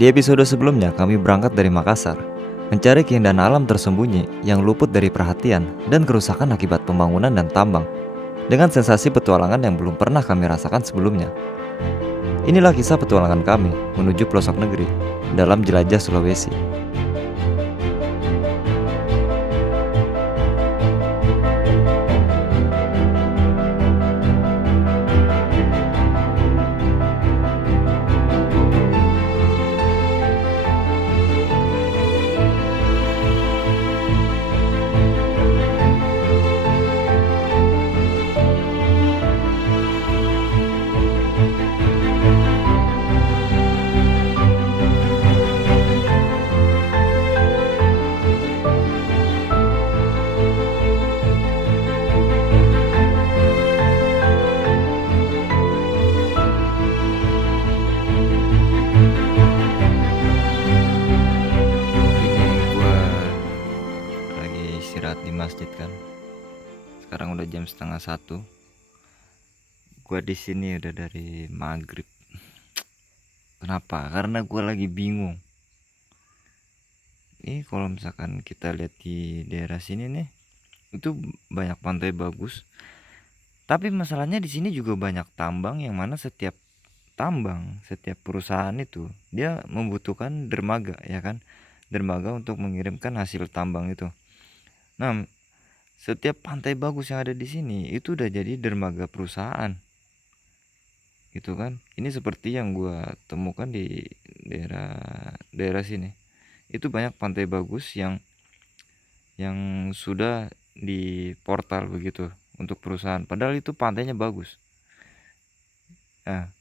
Di episode sebelumnya, kami berangkat dari Makassar, mencari keindahan alam tersembunyi yang luput dari perhatian dan kerusakan akibat pembangunan dan tambang, dengan sensasi petualangan yang belum pernah kami rasakan sebelumnya. Inilah kisah petualangan kami menuju pelosok negeri dalam jelajah Sulawesi. Ini gua lagi istirahat di masjid kan. Sekarang udah jam setengah 1. Gua di sini udah dari maghrib. Kenapa? Karena gua lagi bingung. Ini kalau misalkan kita lihat di daerah sini nih, itu banyak pantai bagus. Tapi masalahnya di sini juga banyak tambang, yang mana setiap tambang, setiap perusahaan itu dia membutuhkan dermaga, ya kan? Dermaga untuk mengirimkan hasil tambang itu. Nah, setiap pantai bagus yang ada di sini itu udah jadi dermaga perusahaan, gitu kan? Ini seperti yang gua temukan di daerah daerah sini. Itu banyak pantai bagus yang sudah di portal begitu untuk perusahaan. Padahal itu pantainya bagus. Nah,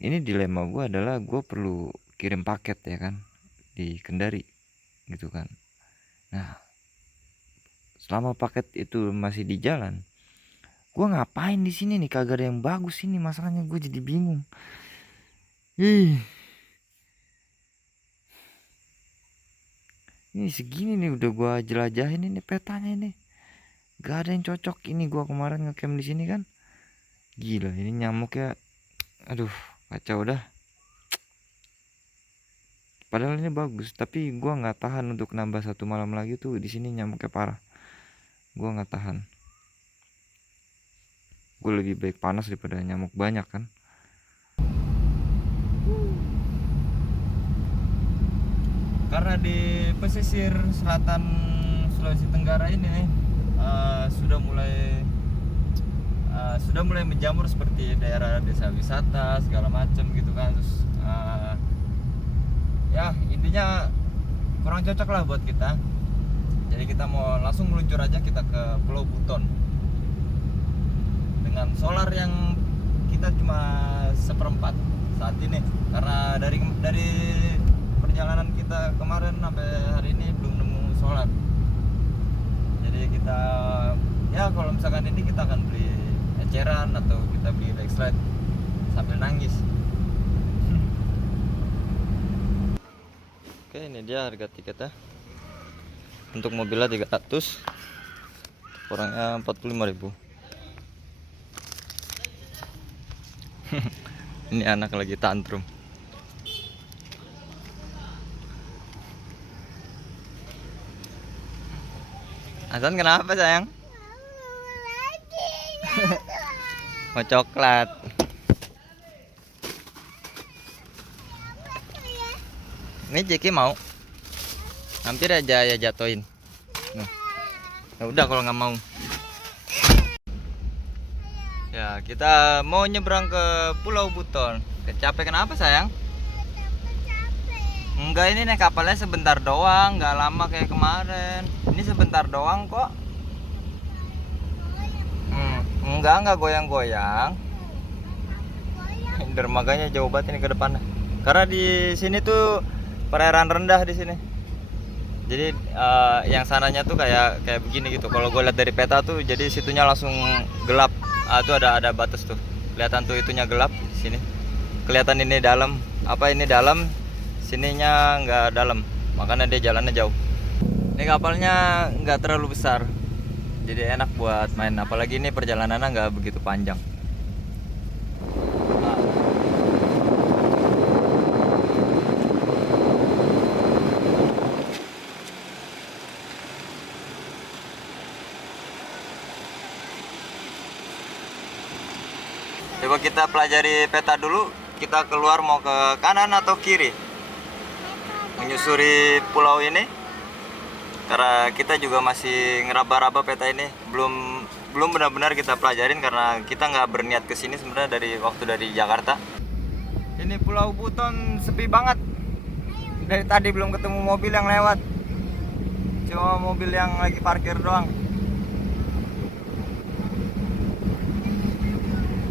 ini dilema gue adalah gue perlu kirim paket, ya kan, di Kendari, gitu kan. Nah, selama paket itu masih di jalan, gue ngapain di sini nih? Kagak ada yang bagus ini, masalahnya gue jadi bingung. Ini segini nih udah gue jelajahin ini petanya ini, gak ada yang cocok. Ini gue kemarin ngecamp di sini kan, gila ini nyamuknya, aduh kacau dah. Padahal ini bagus, tapi gua nggak tahan untuk nambah satu malam lagi tuh di sini, nyamuknya parah. Gua nggak tahan. Gue lebih baik panas daripada nyamuk banyak kan. Karena di pesisir selatan Sulawesi Tenggara ini nih sudah mulai menjamur seperti daerah desa wisata segala macam gitu kan. Terus ya intinya kurang cocok lah buat kita. Jadi kita mau langsung meluncur aja kita ke Pulau Buton dengan solar yang kita cuma seperempat saat ini, karena dari perjalanan kita kemarin sampai hari ini belum nemu solar. Jadi kita, ya kalau misalkan ini kita akan beli eceran atau kita beli backslide sambil nangis. Oke, ini dia harga tiketnya. Untuk mobilnya 300, orangnya 45.000. Ini anak lagi tantrum. Hasan kenapa sayang? Mau coklat. Ini Jeki mau. Hampir aja ya jatoin. Ya udah kalau nggak mau. Ya kita mau nyebrang ke Pulau Buton. Capek kenapa sayang? Enggak, ini naik kapalnya sebentar doang, nggak lama kayak kemarin. Ini sebentar doang kok. Enggak goyang-goyang. Dermaganya jauh banget ini ke depannya. Karena di sini tuh perairan rendah di sini. Jadi yang sananya tuh kayak begini gitu. Kalau gue lihat dari peta tuh, jadi situnya langsung gelap. Tuh ada batas tuh. Kelihatan tuh itunya gelap sini. Kelihatan ini dalam. Apa ini dalam? Sininya nggak dalam. Makanya dia jalannya jauh. Ini kapalnya nggak terlalu besar. Jadi enak buat main. Apalagi ini perjalanannya nggak begitu panjang. kita pelajari peta dulu. Kita keluar mau ke kanan atau kiri menyusuri pulau ini, karena kita juga masih ngeraba-raba peta ini, belum benar-benar kita pelajarin karena kita nggak berniat kesini sebenarnya dari Jakarta. Ini Pulau Buton sepi banget. Dari tadi belum ketemu mobil yang lewat, cuma mobil yang lagi parkir doang.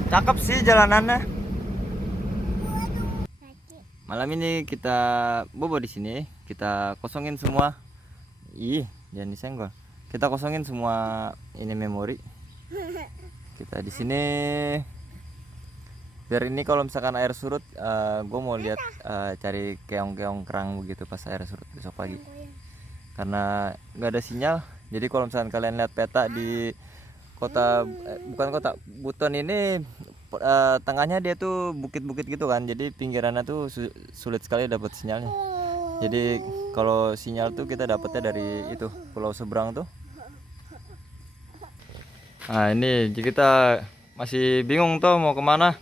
Cakep sih jalanannya. Malam ini kita bobo di sini, kita kosongin semua. Ih, jangan disenggol. Kita kosongin semua ini memori. Kita di sini biar ini kalau misalkan air surut, gue mau lihat cari keong-keong kerang begitu pas air surut besok pagi. Karena nggak ada sinyal. Jadi kalau misalkan kalian lihat peta di kota, bukan kota Buton ini, tengahnya dia tuh bukit-bukit gitu kan, jadi pinggirannya tuh sulit sekali dapat sinyalnya. Jadi kalau sinyal tuh kita dapatnya dari itu pulau seberang tuh. Nah ini kita masih bingung tuh mau kemana,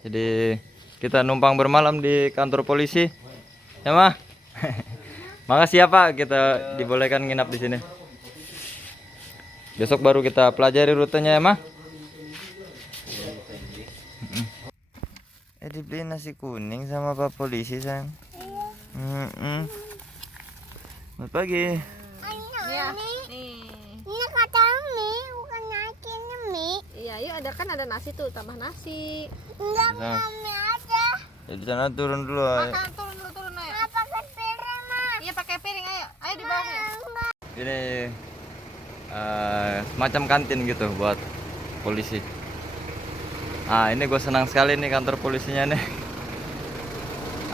jadi kita numpang bermalam di kantor polisi ya mah. Makasih ya Pak, kita dibolehkan nginap di sini. Besok baru kita pelajari rutenya ya mah. Dibeli nasi kuning sama Pak polisi sayang. Selamat pagi. Iya, nih. Ini kata mie, bukan nasinya mie. Iya, yuk ada nasi tuh, tambah nasi. Enggak Nah. mau mie aja. Ya di sana turun dulu. Ayo. Makan turun ayo. Apa pakai piring mah? Iya pakai piring ayo. Ayo di bawah ya. Ini semacam kantin gitu buat polisi. Ah ini gue senang sekali nih kantor polisinya nih.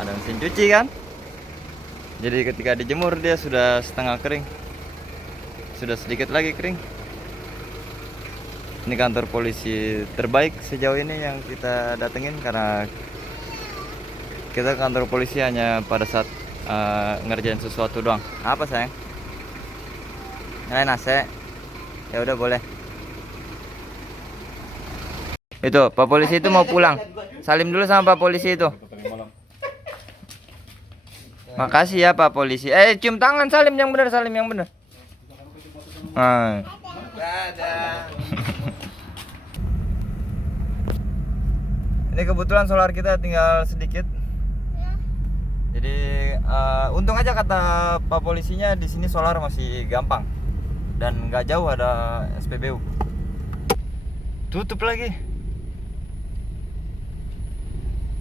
Ada mesin cuci kan. Jadi ketika dijemur dia sudah setengah kering, sudah sedikit lagi kering. Ini kantor polisi terbaik sejauh ini yang kita datengin, karena kita kantor polisi hanya pada saat ngerjain sesuatu doang. Apa sayang? Nyalain AC? Ya udah boleh. Itu Pak polisi itu mau pulang. Salim dulu sama Pak polisi itu. Makasih ya Pak polisi. Cium tangan, salim yang benar, salim yang benar. Ini kebetulan solar kita tinggal sedikit. Jadi untung aja kata Pak polisinya di sini solar masih gampang dan nggak jauh ada SPBU. Tutup lagi.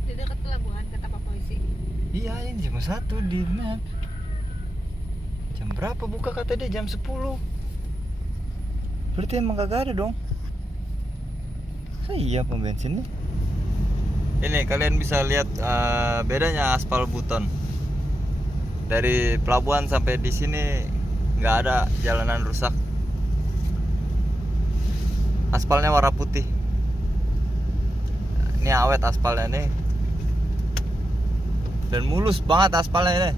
Di dekat pelabuhan kata Pak polisi. Iya ini jam 1 di map. Jam berapa buka kata dia? Jam 10. Berarti emang kagak ada dong. Iya pom bensin nih. Ini kalian bisa lihat bedanya aspal Buton. Dari pelabuhan sampai di sini nggak ada jalanan rusak. Aspalnya warna putih. Ini awet aspalnya nih. Dan mulus banget aspalnya ini.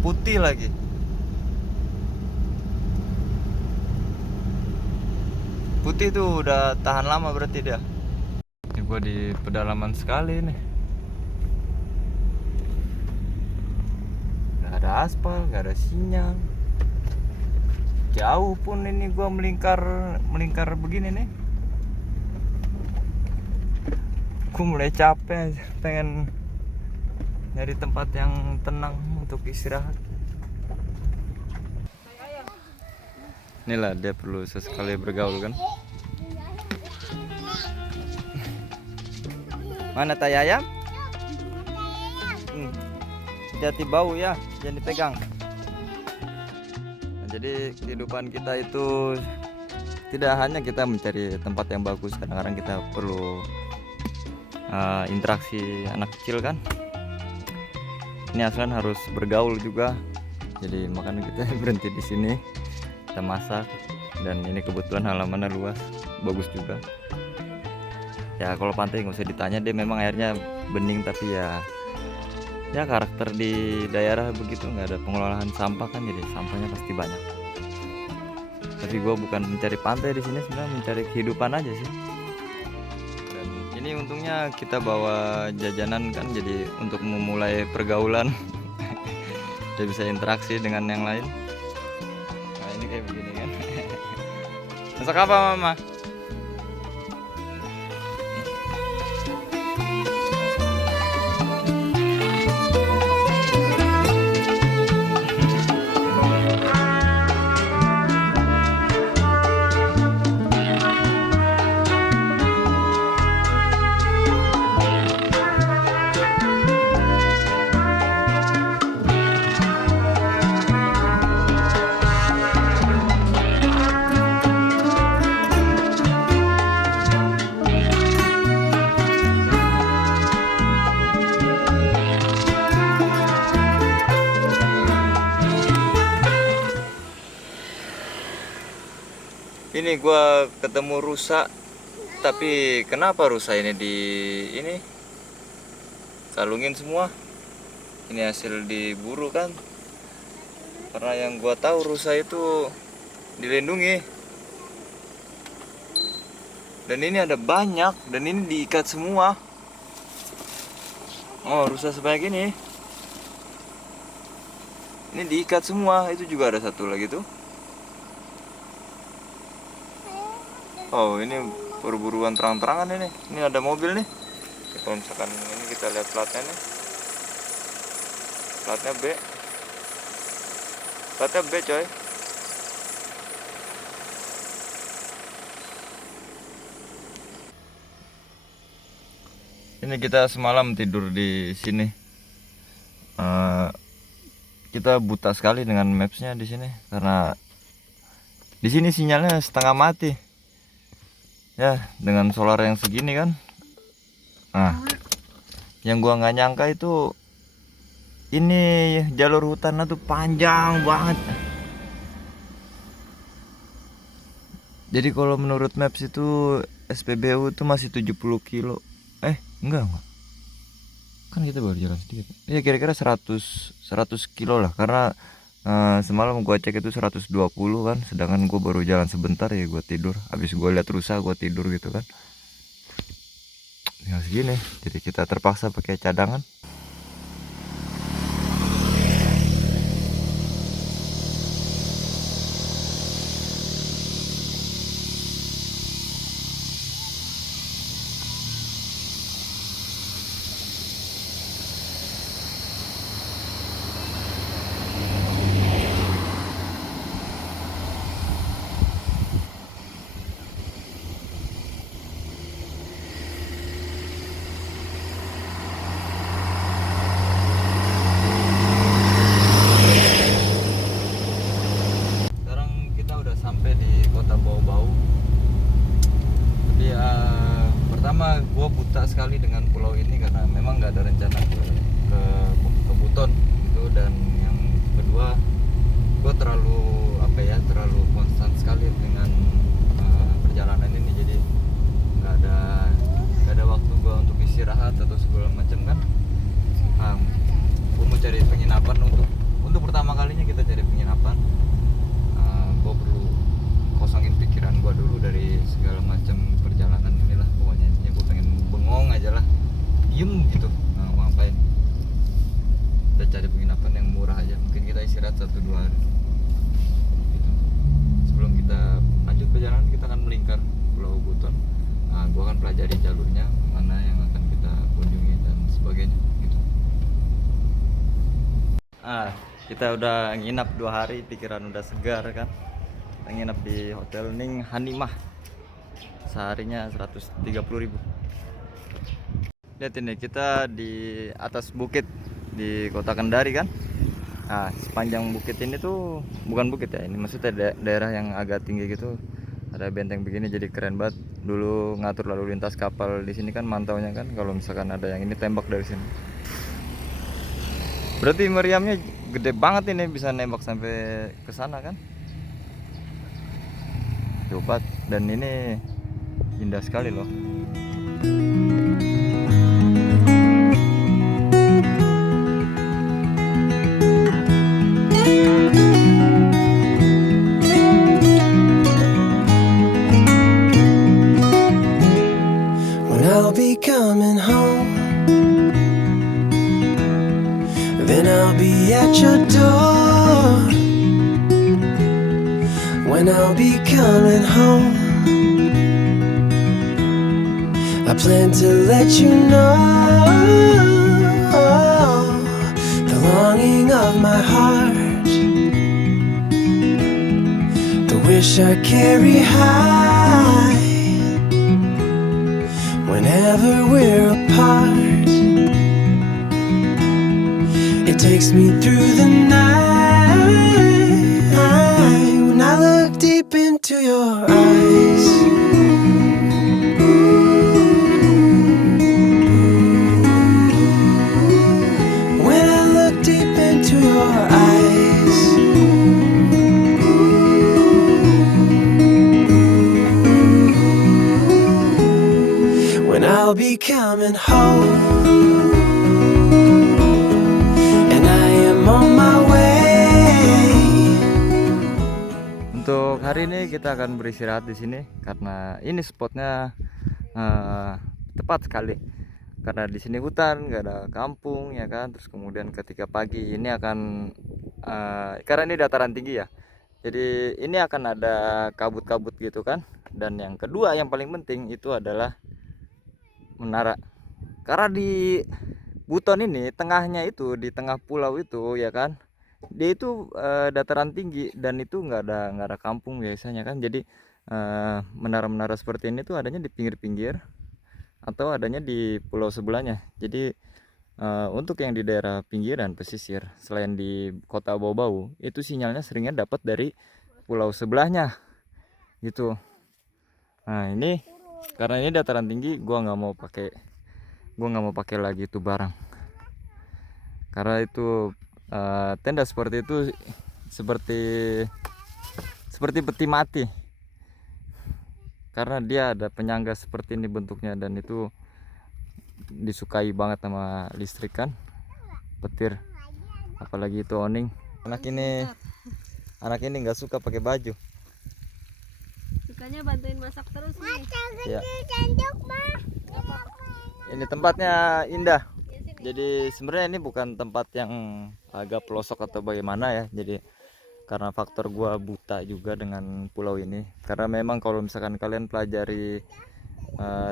Putih lagi. Putih tuh udah tahan lama berarti dia. Ini gua di pedalaman sekali nih. Gak ada aspal, gak ada sinyal. Jauh pun ini gua melingkar begini nih. Gue mulai capek, pengen nyari tempat yang tenang untuk istirahat. Inilah dia perlu sesekali bergaul kan. Mana tai ayam? Hati-hati bau ya, jangan dipegang. Nah, jadi kehidupan kita itu tidak hanya kita mencari tempat yang bagus, kadang-kadang kita perlu interaksi anak kecil kan. Ini Aslan harus bergaul juga, jadi makanya kita berhenti di sini, kita masak. Dan ini kebetulan halamannya luas, bagus juga ya. Kalau pantai nggak usah ditanya, dia memang airnya bening, tapi ya karakter di daerah begitu, nggak ada pengelolaan sampah kan, jadi sampahnya pasti banyak. Tapi gue bukan mencari pantai di sini, sebenarnya mencari kehidupan aja sih. Ini untungnya kita bawa jajanan kan, jadi untuk memulai pergaulan. Udah bisa interaksi dengan yang lain. Nah ini kayak begini kan. Masak apa mama? Ini gua ketemu rusa, tapi kenapa rusa ini kalungin semua? Ini hasil diburu kan? Karena yang gua tahu rusa itu dilindungi. Dan ini ada banyak, dan ini diikat semua. Oh, rusa sebanyak ini. Ini diikat semua, itu juga ada satu lagi tuh. Oh, ini perburuan terang-terangan ini. Ini ada mobil nih. Kalau misalkan ini kita lihat platnya nih. Platnya B. Platnya B, coy. Ini kita semalam tidur di sini. Kita buta sekali dengan mapsnya di sini karena di sini sinyalnya setengah mati. Ya, dengan solar yang segini kan. Nah, yang gua nggak nyangka itu ini jalur hutannya tuh panjang banget. Jadi kalau menurut maps itu SPBU itu masih 70 kilo. Enggak. Kan kita baru jalan sedikit. Ya kira-kira 100 kilo lah, karena semalam gua cek itu 120 kan, sedangkan gua baru jalan sebentar ya gua tidur. Habis gua lihat rusa gua tidur gitu kan. Tinggal segini, jadi kita terpaksa pakai cadangan. Pertama gue buta sekali dengan pulau ini karena memang nggak ada rencana ke Buton itu, dan yang kedua gue terlalu konstan sekali dengan perjalanan ini, jadi nggak ada waktu gue untuk istirahat atau segala macam kan. Gue mau cari penginapan untuk pertama kalinya kita cari penginapan. Gue perlu kosongin pikiran gue dulu dari segala macam perjalanan inilah. Pokoknya intinya gue pengen bengong aja lah, diem gitu, nggak ngapain. Kita cari penginapan yang murah aja, mungkin kita istirahat 1-2 hari gitu. Sebelum kita lanjut perjalanan, kita akan melingkar Pulau Buton. Gue akan pelajari jalurnya, mana yang akan kita kunjungi dan sebagainya gitu. Kita udah nginap 2 hari, pikiran udah segar kan. Kita nginap di Hotel Ning Hanimah, seharinya 130.000. Lihat ini, kita di atas bukit di Kota Kendari kan. Sepanjang bukit ini tuh bukan bukit ya, ini maksudnya daerah yang agak tinggi gitu. Ada benteng begini, jadi keren banget. Dulu ngatur lalu lintas kapal di sini kan, mantaunya kan, kalau misalkan ada yang ini tembak dari sini. Berarti meriamnya gede banget ini, bisa nembak sampai ke sana kan. Coba, dan ini indah sekali loh. When I'll be Then I'll be at your door when I'll be coming home. I plan to let you know the longing of my heart, the wish I carry high whenever we're apart. It takes me through the night when I look deep into your eyes. When I look deep into your eyes. When I'll be coming home and I am on my way. Untuk hari ini kita akan beristirahat di sini karena ini spotnya tepat sekali. Karena di sini hutan, nggak ada kampung ya kan. Terus kemudian ketika pagi ini akan karena ini dataran tinggi ya. Jadi ini akan ada kabut-kabut gitu kan. Dan yang kedua yang paling penting itu adalah menara. Karena di Buton ini tengahnya itu di tengah pulau itu ya kan. Dia itu dataran tinggi dan itu nggak ada kampung biasanya kan. Jadi menara-menara seperti ini tuh adanya di pinggir-pinggir atau adanya di pulau sebelahnya. Jadi untuk yang di daerah pinggiran pesisir selain di kota Bau-Bau itu sinyalnya seringnya dapat dari pulau sebelahnya gitu. Nah ini karena ini dataran tinggi, gua nggak mau pakai lagi itu barang karena itu tenda seperti itu seperti peti mati karena dia ada penyangga seperti ini bentuknya dan itu disukai banget sama listrik kan, petir, apalagi itu oning. Anak ini nggak suka pakai baju, Sukanya bantuin masak terus nih. ya. Ini tempatnya indah. Ya, sini. Jadi sebenarnya ini bukan tempat yang agak pelosok atau bagaimana ya. Jadi karena faktor gua buta juga dengan pulau ini. Karena memang kalau misalkan kalian pelajari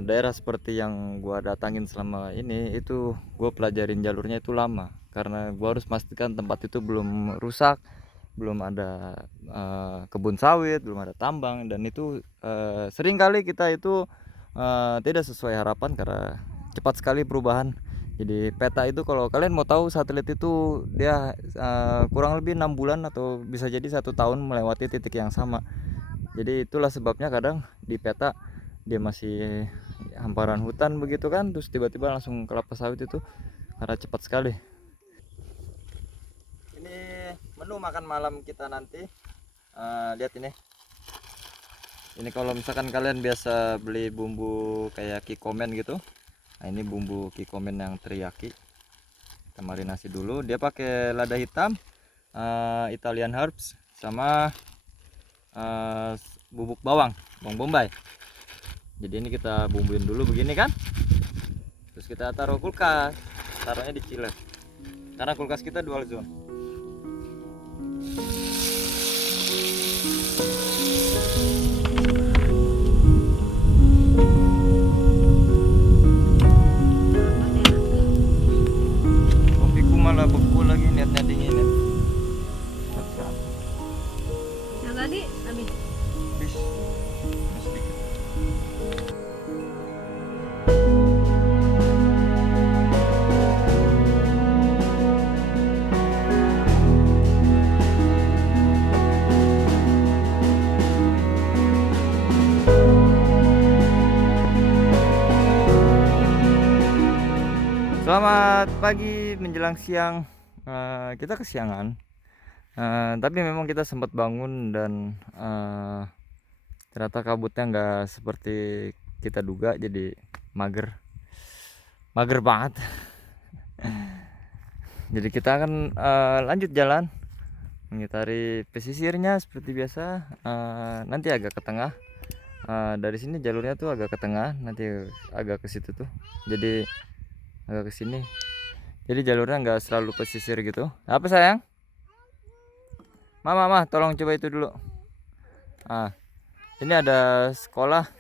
daerah seperti yang gua datangin selama ini, itu gua pelajarin jalurnya itu lama. Karena gua harus pastikan tempat itu belum rusak, belum ada kebun sawit, belum ada tambang, dan itu sering kali kita itu tidak sesuai harapan karena cepat sekali perubahan. Jadi peta itu kalau kalian mau tahu, satelit itu dia kurang lebih 6 bulan atau bisa jadi 1 tahun melewati titik yang sama. Jadi itulah sebabnya kadang di peta dia masih hamparan hutan begitu kan, terus tiba-tiba langsung kelapa sawit itu karena cepat sekali. Ini menu makan malam kita nanti. Lihat ini. Ini kalau misalkan kalian biasa beli bumbu kayak kikomen gitu. Nah, ini bumbu kikomen yang teriyaki. Kita marinasi dulu. Dia pakai lada hitam, Italian herbs, sama bubuk bawang bombay. Jadi ini kita bumbuin dulu begini kan. Terus kita taruh kulkas. Taruhnya di chiller. Karena kulkas kita dual zone. Kopiku malah beku lagi, niatnya dinginin. Yang tadi habis. Fish. Mesti. Selamat pagi menjelang siang. Kita kesiangan, tapi memang kita sempat bangun dan ternyata kabutnya nggak seperti kita duga, jadi mager banget. Jadi kita akan lanjut jalan mengitari pesisirnya seperti biasa. Nanti agak ke tengah. Dari sini jalurnya tuh agak ke tengah, nanti agak ke situ tuh. Jadi agak ke sini Jadi jalurnya nggak selalu pesisir gitu. Apa sayang? Mama, tolong coba itu dulu. Ah, ini ada sekolah.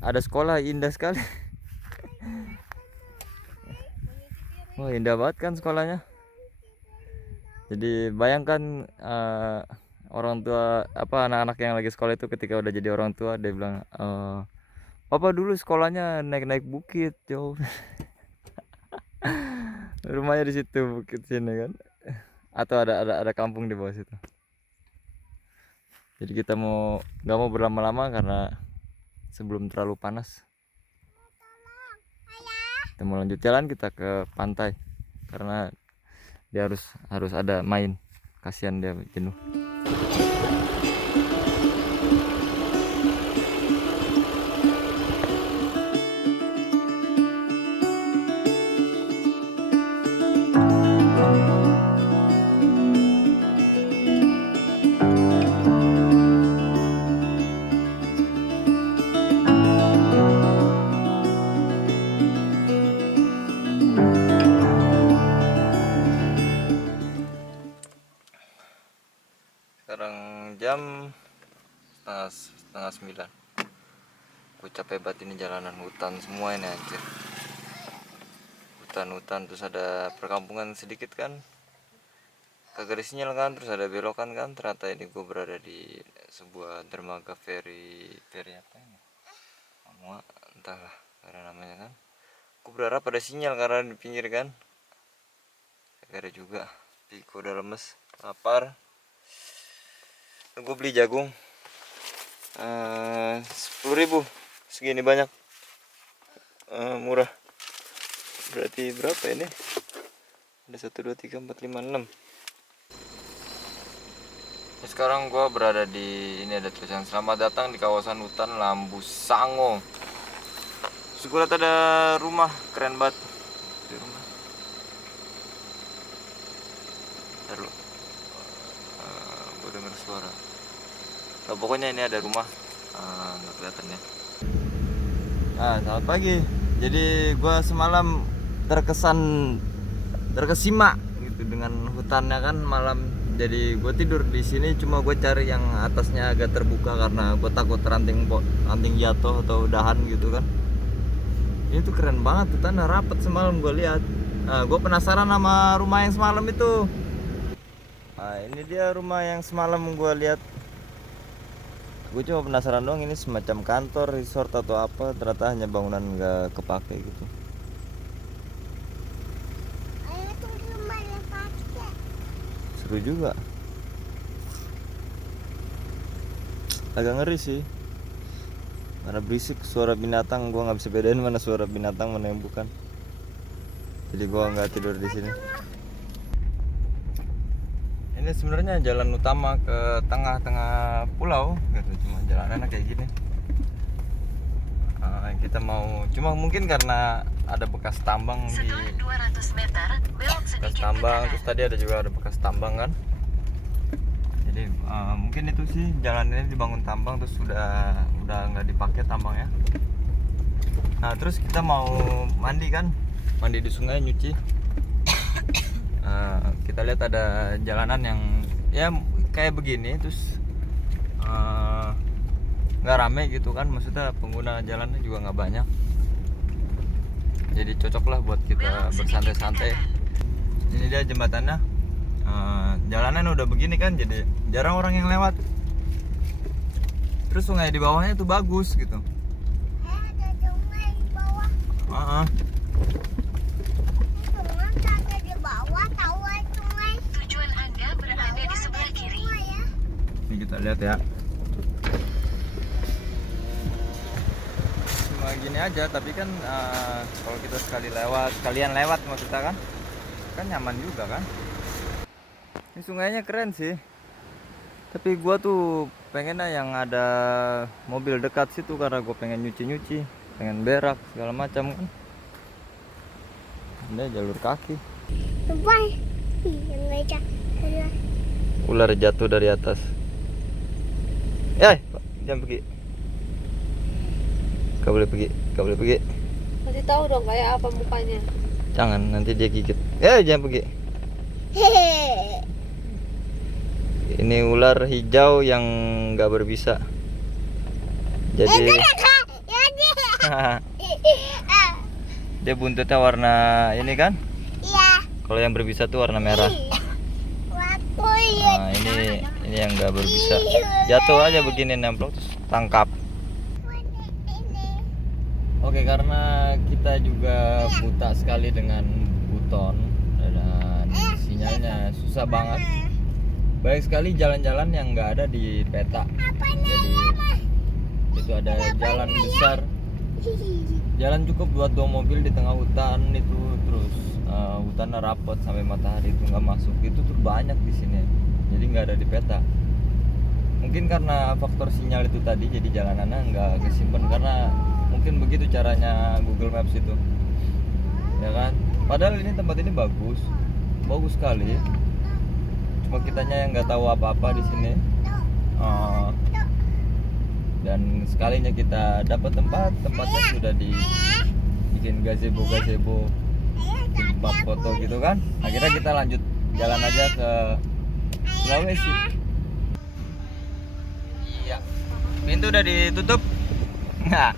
Ada sekolah indah sekali. Wah, indah banget kan sekolahnya. Jadi bayangkan orang tua anak-anak yang lagi sekolah itu ketika udah jadi orang tua dia bilang, Papa dulu sekolahnya naik-naik bukit jauh. Rumahnya di situ bukit sini kan. Atau ada kampung di bawah situ. Jadi kita nggak mau berlama-lama karena sebelum terlalu panas. Kita mau lanjut jalan, kita ke pantai karena dia harus ada main. Kasihan dia jenuh. Sekarang jam setengah 9. Gue capek banget ini, jalanan hutan semua ini anjir. Hutan terus ada perkampungan sedikit kan. Kagak ada sinyal kan, terus ada belokan kan. Ternyata ini gue berada di sebuah dermaga ferry apa ini? Entahlah karena namanya kan. Gue berharap ada sinyal karena di pinggir kan. Kagak ada juga. Tapi gue udah lemes, lapar. Gue beli jagung 10.000 segini banyak, murah. Berarti berapa ini? Ada 1, 2, 3, 4, 5, 6. Sekarang gue berada di ini, ada tulisan selamat datang di kawasan hutan Lambu Sango. Terus gue lihat ada rumah keren banget di rumah. Ntar dulu, gue denger suara. Nah, pokoknya ini ada rumah, nggak kelihatan ya. Selamat pagi. Jadi gue semalam terkesima gitu dengan hutannya kan malam. Jadi gue tidur di sini, cuma gue cari yang atasnya agak terbuka karena gue takut ranting jatuh atau dahan gitu kan. Ini tuh keren banget, hutannya rapet semalam gue lihat. Gue penasaran sama rumah yang semalam itu. Ini dia rumah yang semalam gue lihat. Gue cuma penasaran doang, ini semacam kantor, resort atau apa. Ternyata hanya bangunan nggak kepake gitu. Seru juga. Agak ngeri sih karena berisik, suara binatang. Gue nggak bisa bedain mana suara binatang mana yang bukan. Jadi gue nggak tidur di sini. Ini sebenarnya jalan utama ke tengah-tengah pulau gitu, cuma jalanannya kayak gini. Kita mau, cuma mungkin karena ada bekas tambang di 200 meter, belok bekas sedikit tambang, ke terus tadi ada juga ada bekas tambang kan. Jadi mungkin itu sih, jalan ini dibangun tambang terus udah nggak dipakai tambangnya. Nah terus kita mau mandi kan, mandi di sungai, nyuci. Kita lihat ada jalanan yang ya kayak begini, terus nggak rame gitu kan, maksudnya pengguna jalannya juga nggak banyak. Jadi cocok lah buat kita bersantai-santai. Ini dia jembatannya. Jalanan udah begini kan, jadi jarang orang yang lewat. Terus sungai di bawahnya tuh bagus gitu. Ada sungai di bawah. Sungai ada di bawah, tahu sungai. Tujuan Anda berada di sebelah kiri. Ya. Ini kita lihat ya. Cuma gini aja, tapi kan kalau kita sekalian lewat maksudnya kan nyaman juga kan. Ini sungainya keren sih. Tapi gua tuh pengennya yang ada mobil dekat situ karena gua pengen nyuci, pengen berak segala macam kan. Ini jalur kaki. Bye. Meja. Ular jatuh dari atas. Jangan pergi. Gak boleh pergi. Kasih tahu dong kayak apa mukanya. Jangan, nanti dia gigit. Jangan pergi. Hehehe. Ini ular hijau yang nggak berbisa. Jadi dia buntutnya warna ini kan? Iya. Kalau yang berbisa tuh warna merah. Waktu ya. Nah, ini yang nggak berbisa. Jatuh aja begini nemplok terus tangkap. Oke, karena kita juga buta sekali dengan buton dan sinyalnya susah banget. Banyak sekali jalan-jalan yang nggak ada di peta. Jadi itu ada jalan besar, jalan cukup buat 2 mobil di tengah hutan itu, terus hutannya rapot sampai matahari itu nggak masuk. Itu tuh banyak di sini. Jadi nggak ada di peta. Mungkin karena faktor sinyal itu tadi, jadi jalanannya nggak kesimpan karena mungkin begitu caranya Google Maps itu, ya kan? Padahal ini tempat ini bagus sekali. Cuma kitanya yang nggak tahu apa-apa di sini. Dan sekalinya kita dapat tempatnya sudah dibikin gazebo, tempat foto gitu kan. Akhirnya kita lanjut jalan aja ke Sulawesi. Iya, pintu udah ditutup. Nah,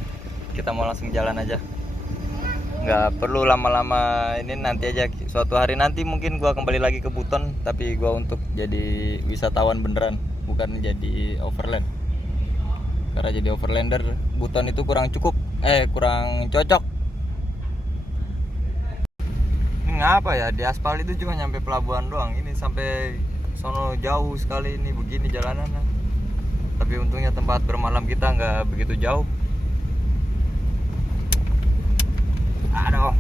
kita mau langsung jalan aja, nggak perlu lama-lama. Ini nanti aja, suatu hari nanti mungkin gua kembali lagi ke Buton, tapi gua untuk jadi wisatawan beneran, bukan jadi overland. Karena jadi overlander Buton itu kurang cocok. Ngapa ya, di aspal itu cuma nyampe pelabuhan doang, ini sampai sono jauh sekali ini begini jalanannya. Tapi untungnya tempat bermalam kita nggak begitu jauh. Aduh.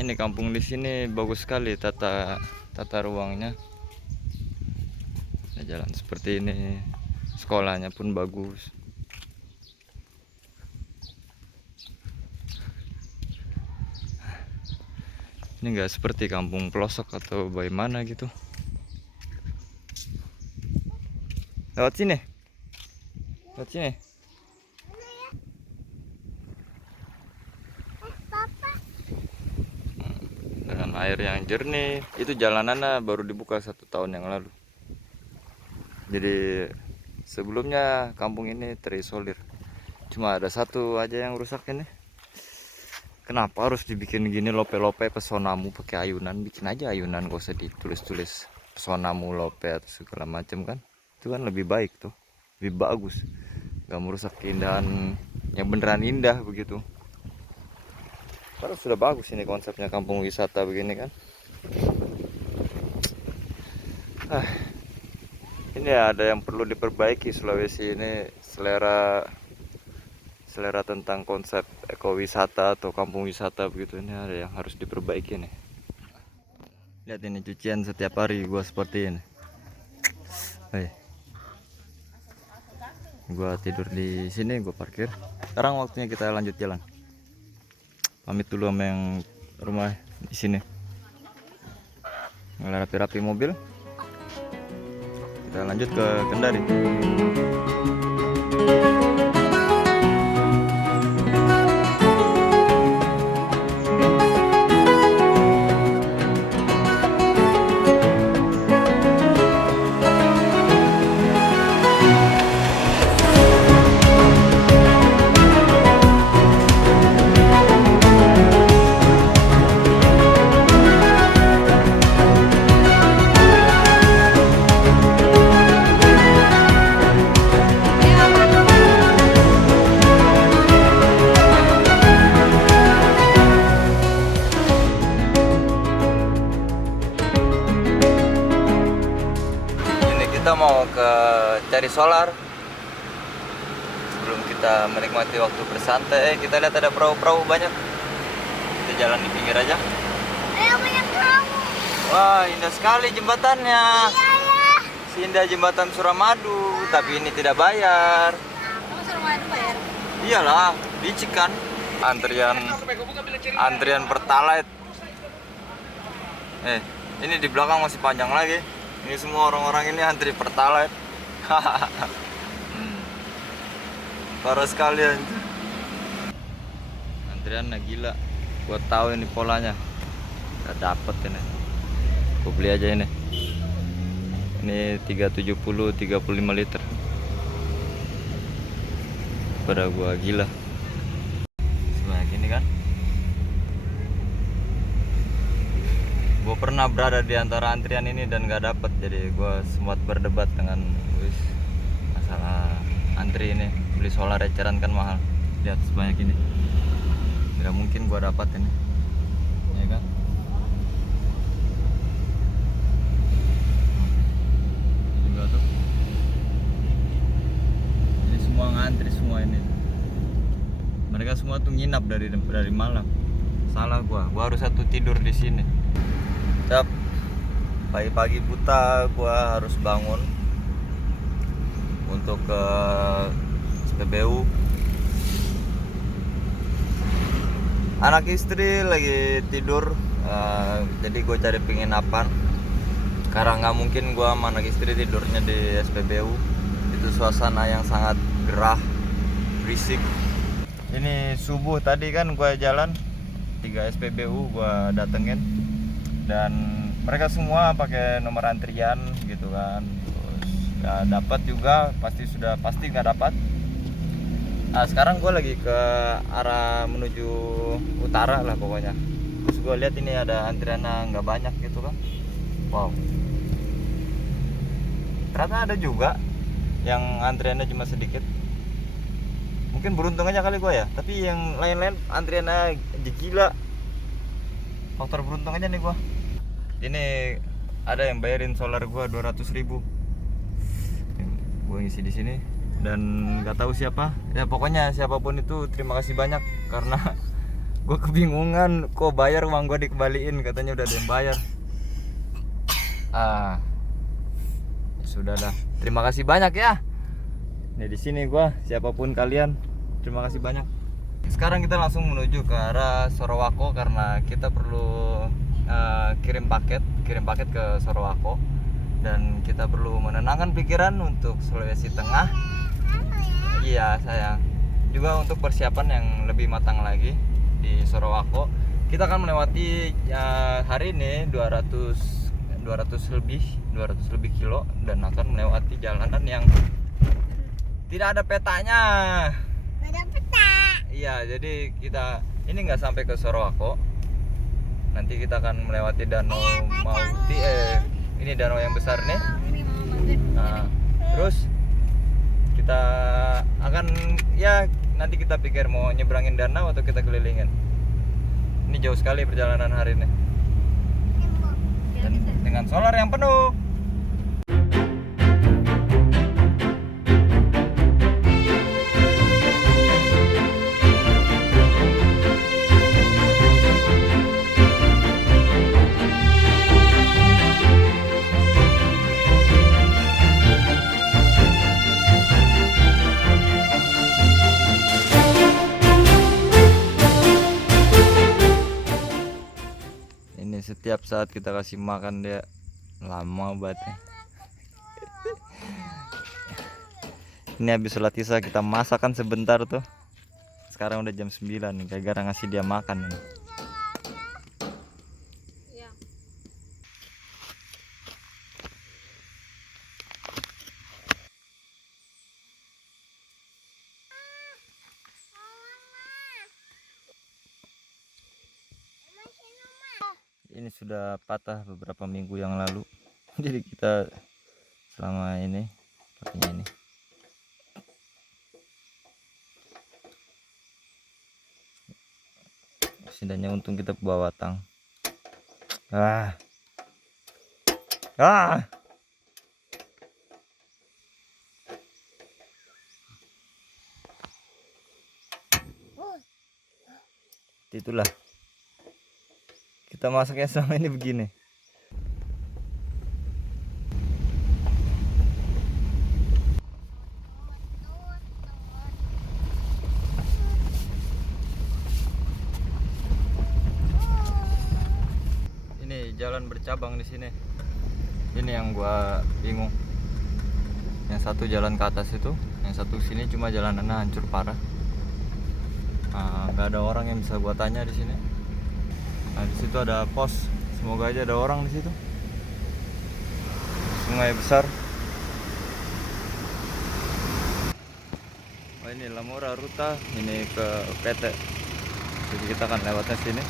Ini kampung di sini bagus sekali tata ruangnya. Ada jalan seperti ini, sekolahnya pun bagus. Ini enggak seperti kampung pelosok atau bagaimana gitu. Lewat sini. Dengan air yang jernih. Itu jalanannya baru dibuka 1 tahun yang lalu. Jadi sebelumnya kampung ini terisolir. Cuma ada satu aja yang rusak ini. Kenapa harus dibikin gini lope-lope pesonamu pakai ayunan? Bikin aja ayunan, gak usah ditulis-tulis pesonamu lope atau segala macam kan. Itu kan lebih baik tuh, lebih bagus, gak merusak keindahan yang beneran indah begitu. Karena sudah bagus ini konsepnya kampung wisata begini kan. Ini ada yang perlu diperbaiki. Sulawesi ini selera tentang konsep ekowisata atau kampung wisata begitu, ini ada yang harus diperbaiki nih. Lihat ini cucian setiap hari gua seperti ini. Gua tidur di sini, gua parkir. Sekarang waktunya kita lanjut jalan. Pamit dulu sama yang rumah di sini. Ngerapi-rapi mobil. Kita lanjut ke Kendari. Kita mau ke cari solar. Sebelum kita menikmati waktu bersantai, kita lihat ada perahu-perahu banyak. Kita jalan di pinggir aja. Banyak kamu. Wah, indah sekali jembatannya. Iya. Indah jembatan Suramadu, tapi ini tidak bayar. Kamu Suramadu bayar? Iyalah, licik kan. Antrian Pertalite. Ini di belakang masih panjang lagi. Ini semua orang-orang ini antri Pertalite. Parah sekali anjir. Antrian gila. Gua tahu ini polanya. Gak dapet ini. Gua beli aja ini. Ini 370 35 liter. Pada gua gila. Sebanyak ini kan. Gua pernah berada di antara antrian ini dan gak dapet. Jadi gua sempat berdebat dengan masalah antri ini. Beli solar eceran kan mahal. Lihat sebanyak ini. Tidak mungkin gua dapat ini. Ya kan? Juga tuh. Ini semua ngantri semua ini. Mereka semua tuh nginap dari malam. Salah gua harus satu tidur di sini. Siap. Pagi-pagi buta gua harus bangun untuk ke SPBU. Anak istri lagi tidur, jadi gue cari penginapan. Karena nggak mungkin gue sama anak istri tidurnya di SPBU. Itu suasana yang sangat gerah, berisik. Ini subuh tadi kan gue jalan 3 SPBU gue datengin, dan mereka semua pakai nomor antrian gitu kan. Terus nggak dapat juga, pasti nggak dapat. Nah, sekarang gue lagi ke arah menuju utara lah pokoknya. Terus gue lihat ini ada antriannya nggak banyak gitu kan. Wow. Ternyata ada juga yang antriannya cuma sedikit. Mungkin beruntung aja kali gue ya. Tapi yang lain-lain antriannya gila. Faktor beruntung aja nih gue. Ini ada yang bayarin solar gue 200.000. Gue ngisi di sini. Dan nggak tahu siapa ya, pokoknya siapapun itu terima kasih banyak, karena gue kebingungan kok bayar uang gue dikembaliin, katanya udah ada yang bayar. Ya sudahlah, terima kasih banyak ya. Nih di sini gue, siapapun kalian terima kasih banyak. Sekarang kita langsung menuju ke arah Sorowako karena kita perlu kirim paket ke Sorowako, dan kita perlu menenangkan pikiran untuk Sulawesi Tengah. Iya sayang. Juga untuk persiapan yang lebih matang lagi di Sorowako. Kita akan melewati hari ini 200 lebih kilo, dan akan melewati jalanan yang tidak ada petanya. Ada peta. Iya, jadi kita ini nggak sampai ke Sorowako. Nanti kita akan melewati Danau Mauti. Ini danau yang besar nih. Nah, terus kita akan nanti kita pikir mau nyebrangin danau atau kita kelilingin. Ini jauh sekali perjalanan hari ini. Dan dengan solar yang penuh. Setiap saat kita kasih makan dia lama banget ya. Ini habis sholat isya kita masakan sebentar tuh. Sekarang udah jam 9 nih, gara-gara ngasih dia makan nih. Ini sudah patah beberapa minggu yang lalu. Jadi kita selama ini pakainya ini. Setidaknya untung kita bawa tang. Itulah kita masaknya sama ini begini. Ini jalan bercabang di sini. Ini yang gua bingung. Yang satu jalan ke atas itu, yang satu sini cuma jalanannya hancur parah. Nggak ada orang yang bisa gua tanya di sini. Nah, di situ ada pos. Semoga aja ada orang di situ. Sungai besar. Oh, ini Lamora Ruta, ini ke PT. Jadi kita akan lewatnya sini.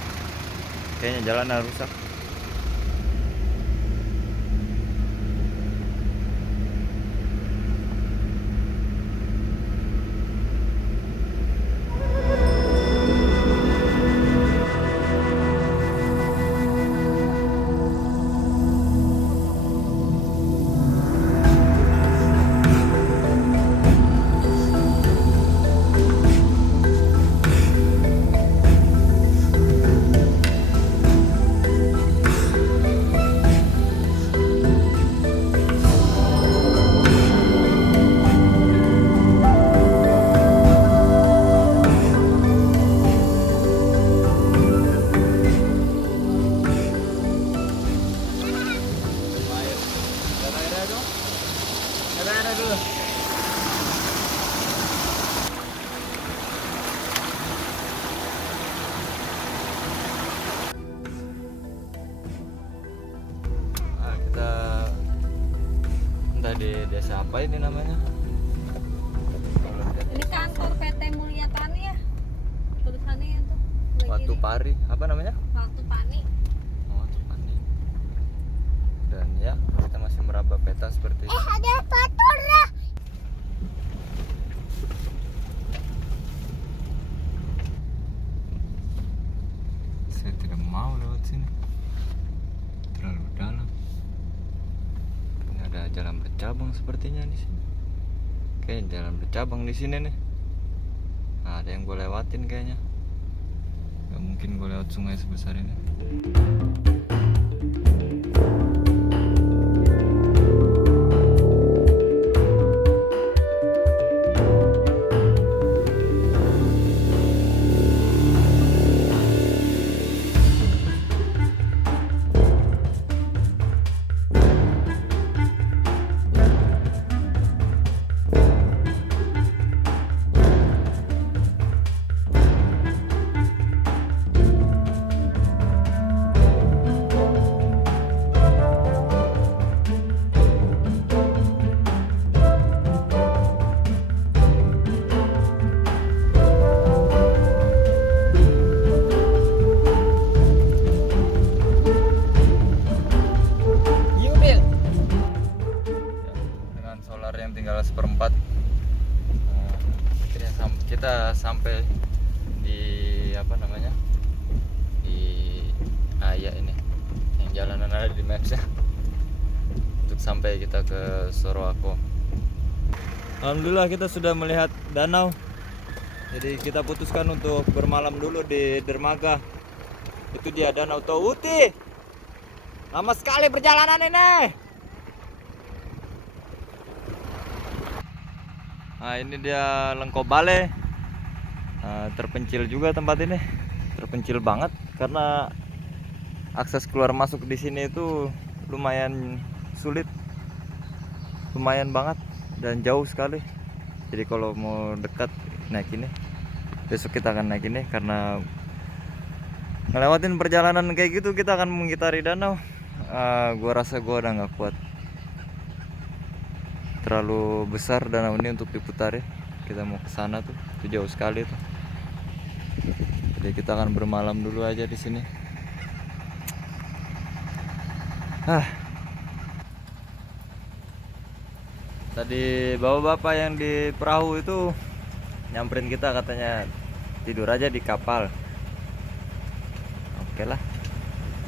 Kayaknya jalannya rusak. Kita entah di desa apa ini namanya. Ini kantor PT Mulia Tani ya. Tulisannya itu. Watu Pari, apa namanya? Watu Pani. Oh, Watu Pari. Dan ya, kita masih meraba peta seperti ini. Ada motor lah. Saya tidak mau lewat sini, terlalu dalam. Ini ada jalan bercabang sepertinya di sini. Kayaknya jalan bercabang di sini nih. Nah, ada yang gue lewatin kayaknya. Gak mungkin gue lewat sungai sebesar ini. Dengan solar yang tinggal seperempat, akhirnya kita sampai di apa namanya, di ya ini yang jalanan ada di mapsnya untuk sampai kita ke Sorowako. Alhamdulillah kita sudah melihat danau. Jadi kita putuskan untuk bermalam dulu di dermaga. Itu dia Danau Touti. Lama sekali perjalanan ini. Nah, ini dia Lengkobale. Terpencil juga tempat ini. Terpencil banget karena akses keluar masuk di sini itu lumayan sulit. Lumayan banget dan jauh sekali. Jadi kalau mau dekat naik ini. Besok kita akan naik ini karena ngelewatin perjalanan kayak gitu kita akan mengitari danau. Gua rasa gua udah nggak kuat. Terlalu besar danau ini untuk diputari. Kita mau ke sana tuh, itu jauh sekali tuh. Jadi kita akan bermalam dulu aja di sini. Tadi bapak-bapak yang di perahu itu nyamperin kita, katanya tidur aja di kapal. Oke lah.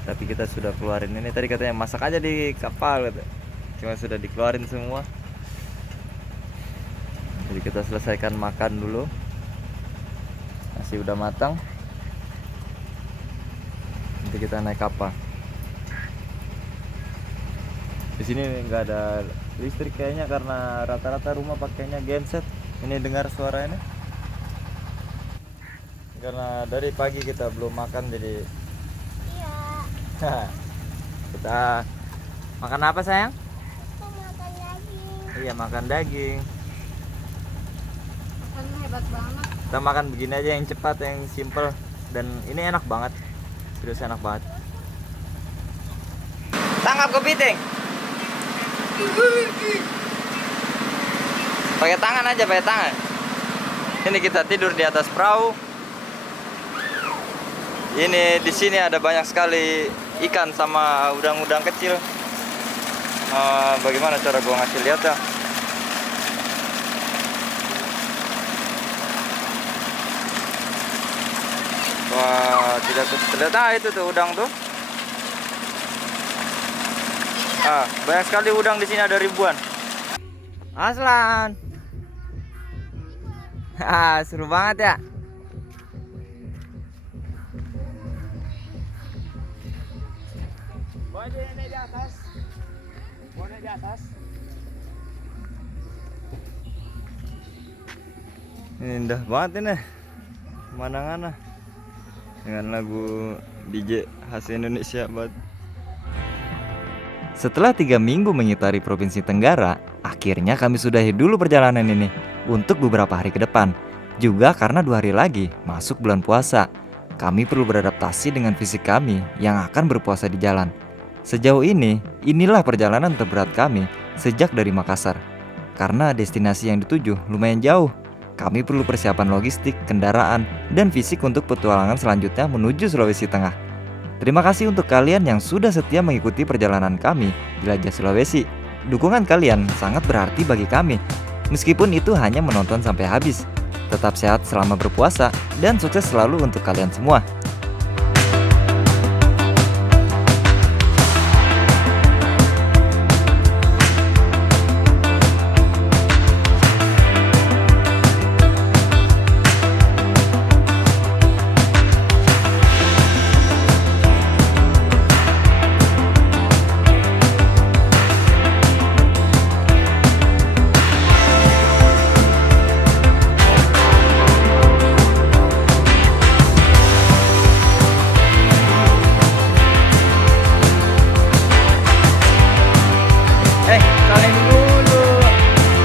Tapi kita sudah keluarin ini. Tadi katanya masak aja di kapal kata. Cuma sudah dikeluarin semua. Jadi kita selesaikan makan dulu. Nasi udah matang. Nanti kita naik kapal. Di sini nggak ada listrik kayaknya karena rata-rata rumah pakainya genset. Ini dengar suara ini. Karena dari pagi kita belum makan jadi Iya. kita makan apa sayang? Aku makan lagi. Iya, makan daging. Kan hebat banget. Kita makan begini aja yang cepat, yang simple, dan ini enak banget. Serius enak banget. Tangkap kepiting. Pakai tangan aja, pakai tangan. Ini kita tidur di atas perahu. Ini di sini ada banyak sekali ikan sama udang-udang kecil. Bagaimana cara gua ngasih lihat ya? Wah, tidak terlihat. Ah, itu tuh udang tuh. Banyak sekali udang di sini, ada ribuan. Aslan. Seru banget ya. Ini indah banget ini pemandangannya dengan lagu DJ khas Indonesia banget. Setelah 3 minggu mengitari Provinsi Tenggara, akhirnya kami sudahi dulu perjalanan ini untuk beberapa hari ke depan. Juga karena 2 hari lagi masuk bulan puasa, kami perlu beradaptasi dengan fisik kami yang akan berpuasa di jalan. Sejauh ini, inilah perjalanan terberat kami sejak dari Makassar. Karena destinasi yang dituju lumayan jauh, kami perlu persiapan logistik, kendaraan, dan fisik untuk petualangan selanjutnya menuju Sulawesi Tengah. Terima kasih untuk kalian yang sudah setia mengikuti perjalanan kami jelajah Sulawesi. Dukungan kalian sangat berarti bagi kami. Meskipun itu hanya menonton sampai habis. Tetap sehat selama berpuasa dan sukses selalu untuk kalian semua.